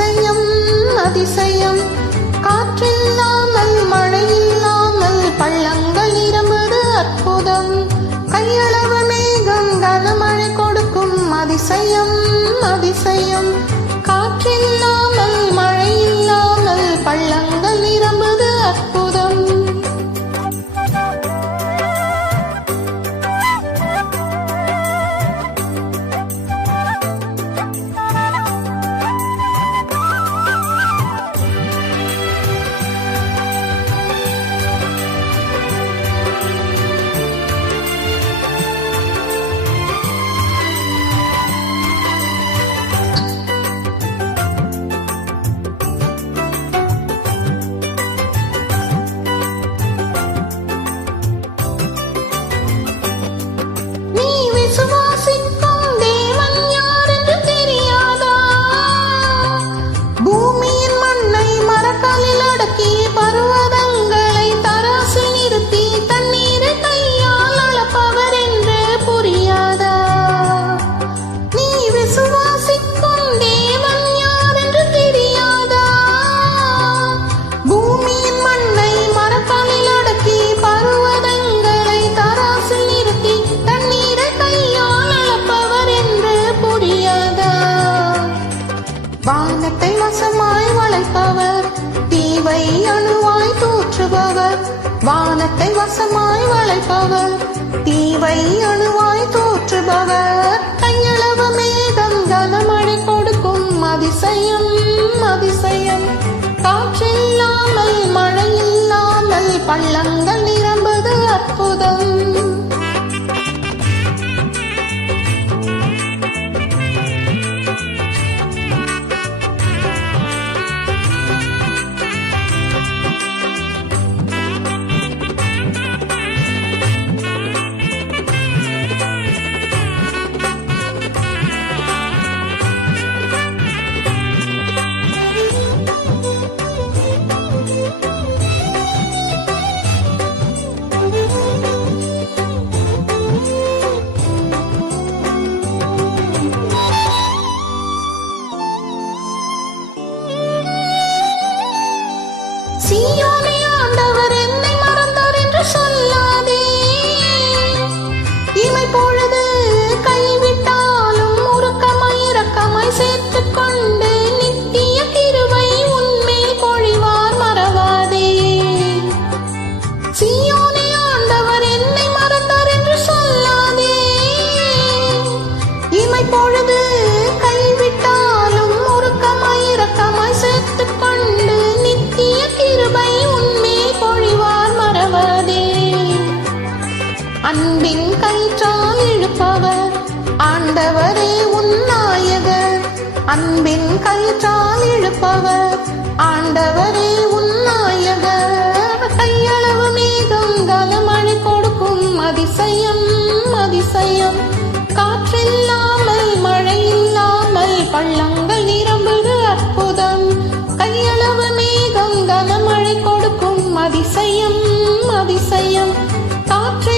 அதிசயம் அதிசயம் காற்றில்லாமல் மழையில்லாமல் பள்ளங்கள் நிரம்புது அற்புதம் கையளவு மேகம் கனமழை கொடுக்கும் அதிசயம் அதிசயம் காற்றில்லாமல் மழையில்லாமல் பள்ளங்கள் நிரம்புது அற்புதம் வானத்தை வசமாய் வளைப்பவர் தீவை அணுவாய் தூற்றுபவர் வானத்தை வசமாய் வளைப்பவர் தீவை அணுவாய் தூற்றுபவர் கையளவு மேகம் கனமழை கொடுக்கும் அதிசயம் அதிசயம் காற்றில்லாமல் மழையில்லாமல் பள்ளங்கள் நிரம்புது அற்புதம் சீயோனே ஆண்டவர் என்னை மறந்தார் என்று சொல்லாதே இமை பொழுது கைவிட்டாலும் உருக்கமாய் இரக்கமாய் சேர்த்துக் கொண்டு நித்திய கிருபை உன்மேல் பொழிவார் மறவாதே சீயோனே ஆண்டவர் என்னை மறந்தார் என்று சொல்லாதே இமை பொழுது கைவிட்டாலும் உருக்கமாய் இரக்கமாய் சேர்த்துக் கொண்டு அன்பின் கயிற்றால் இழுப்பவர் ஆண்டவரே உன் நாயகர் அன்பின் கயிற்றால் இழுப்பவர் ஆண்டவரே உன் நாயகர் கையளவு மேகம் கனமழை கொடுக்கும் அதிசயம் அதிசயம் காற்றில்லாமல் மழையில்லாமல் பள்ளங்கள் நிரம்புது அற்புதம் கையளவு மேகம் கனமழை கொடுக்கும் அதிசயம் அதிசயம் காற்று